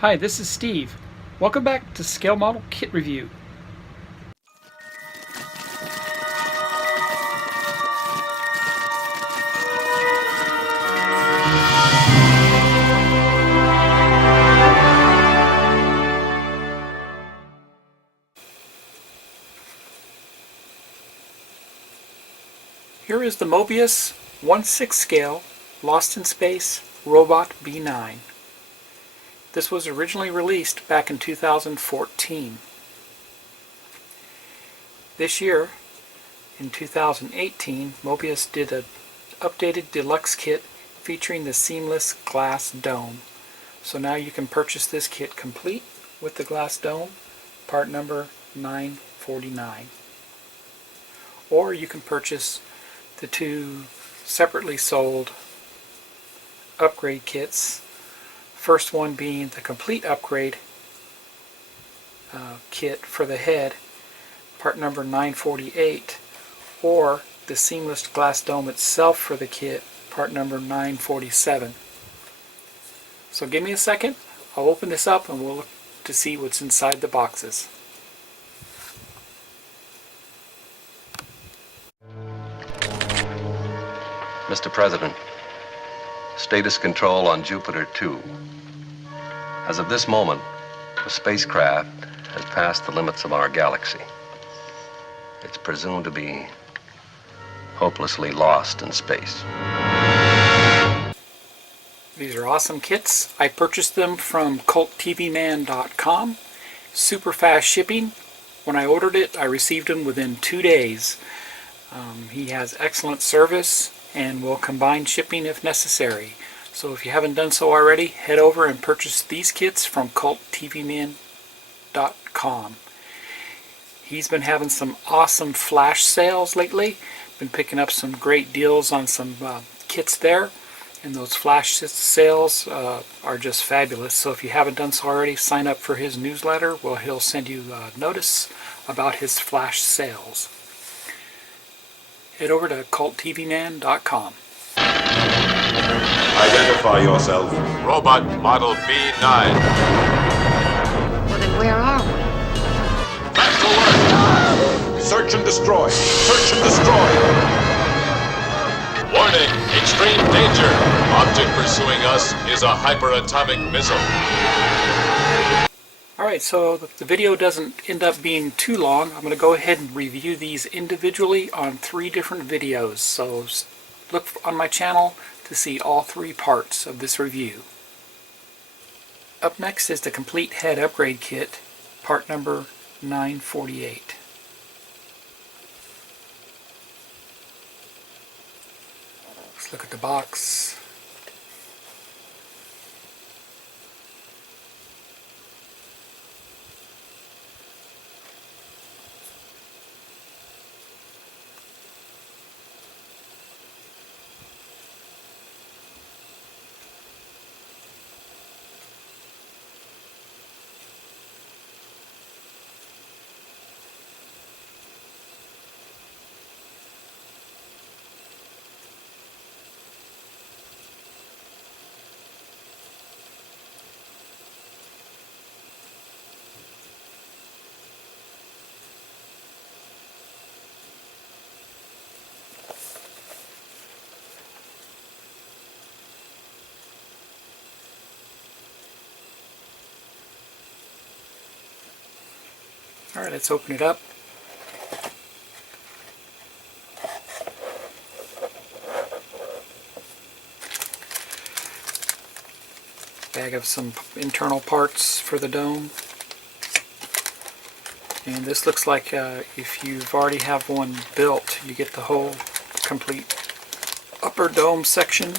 Hi, this is Steve. Welcome back to Scale Model Kit Review. Here is the Moebius 1/6 scale Lost in Space Robot B9. This was originally released back in 2014. This year, in 2018, Moebius did an updated deluxe kit featuring the seamless glass dome. So now you can purchase this kit complete with the glass dome, part number 949. Or you can purchase the two separately sold upgrade kits. First one being the complete upgrade kit for the head, part number 948, or the seamless glass dome itself for the kit, part number 947. So give me a second, I'll open this up and we'll look to see what's inside the boxes. Mr. President, status control on Jupiter 2. As of this moment, the spacecraft has passed the limits of our galaxy. It's presumed to be hopelessly lost in space. These are awesome kits. I purchased them from culttvman.com. Super fast shipping. When I ordered it, I received them within 2 days. He has excellent service and will combine shipping if necessary. So if you haven't done so already, head over and purchase these kits from culttvman.com. He's been having some awesome flash sales lately. Been picking up some great deals on some kits there, and those flash sales are just fabulous. So if you haven't done so already, sign up for his newsletter. Well, he'll send you a notice about his flash sales. Head over to culttvman.com. Identify yourself. Robot Model B9. Well, then where are we? Back to work! Search and destroy. Search and destroy. Warning! Extreme danger! Object pursuing us is a hyperatomic missile. Alright, so the video doesn't end up being too long. I'm going to go ahead and review these individually on 3 different videos. So look on my channel to see all 3 parts of this review. Up next is the complete head upgrade kit, part number 948. Let's look at the box. Alright, let's open it up. Bag of some internal parts for the dome. And this looks like if you've already have one built, you get the whole complete upper dome section.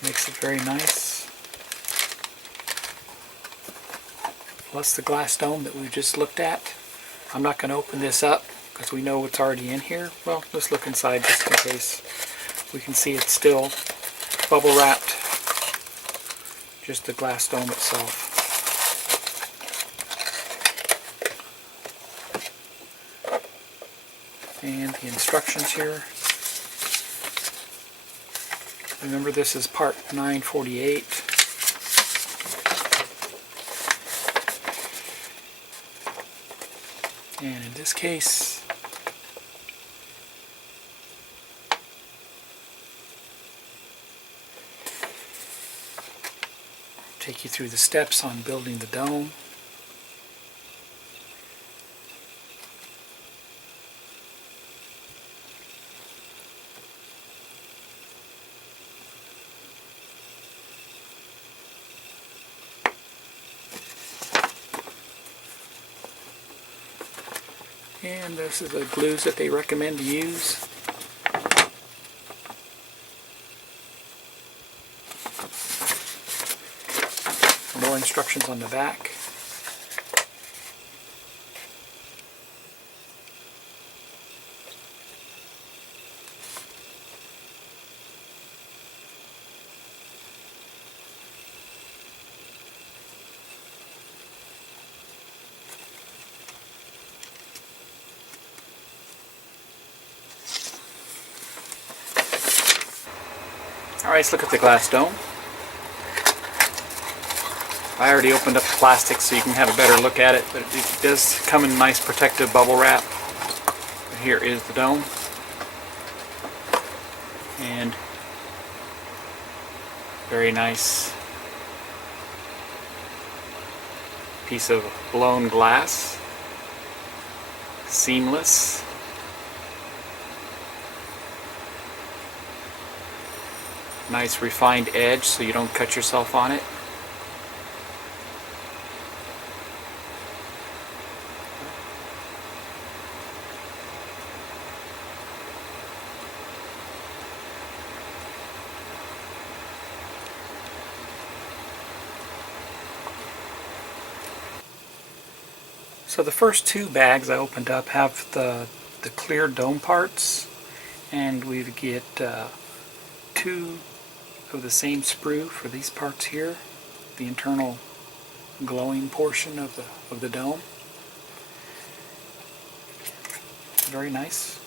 Makes it very nice. Plus the glass dome that we just looked at. I'm not going to open this up because we know what's already in here. Well, let's look inside just in case. We can see it's still bubble wrapped. Just the glass dome itself. And the instructions here. Remember, this is part 948. And in this case, take you through the steps on building the dome. And this is the glues that they recommend to use. More instructions on the back. Alright, let's look at the glass dome. I already opened up the plastic so you can have a better look at it, but it does come in nice protective bubble wrap. Here is the dome. And very nice piece of blown glass. Seamless. Nice refined edge so you don't cut yourself on it. So the first two bags I opened up have the clear dome parts, and we get two of the same sprue for these parts here, the internal glowing portion of the dome. Very nice.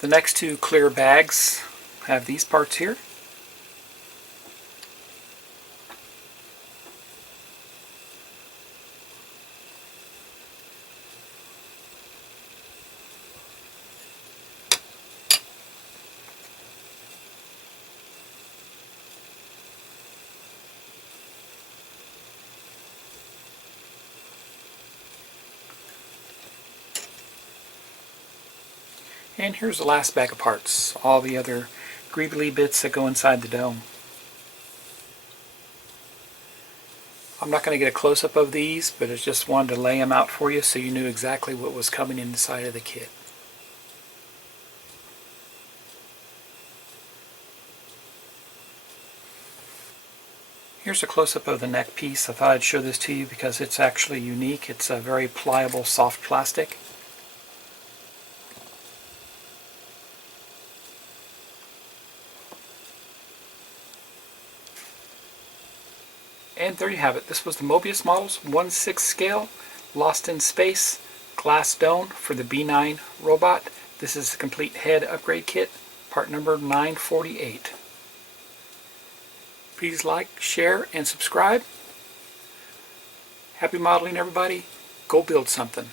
The next two clear bags have these parts here. And here's the last bag of parts, all the other greebly bits that go inside the dome. I'm not going to get a close-up of these, but I just wanted to lay them out for you so you knew exactly what was coming inside of the kit. Here's a close-up of the neck piece. I thought I'd show this to you because it's actually unique. It's a very pliable, soft plastic. And there you have it. This was the Moebius models, 1/6 scale, Lost in Space, glass dome for the B9 robot. This is the complete head upgrade kit, part number 948. Please like, share, and subscribe. Happy modeling, everybody. Go build something.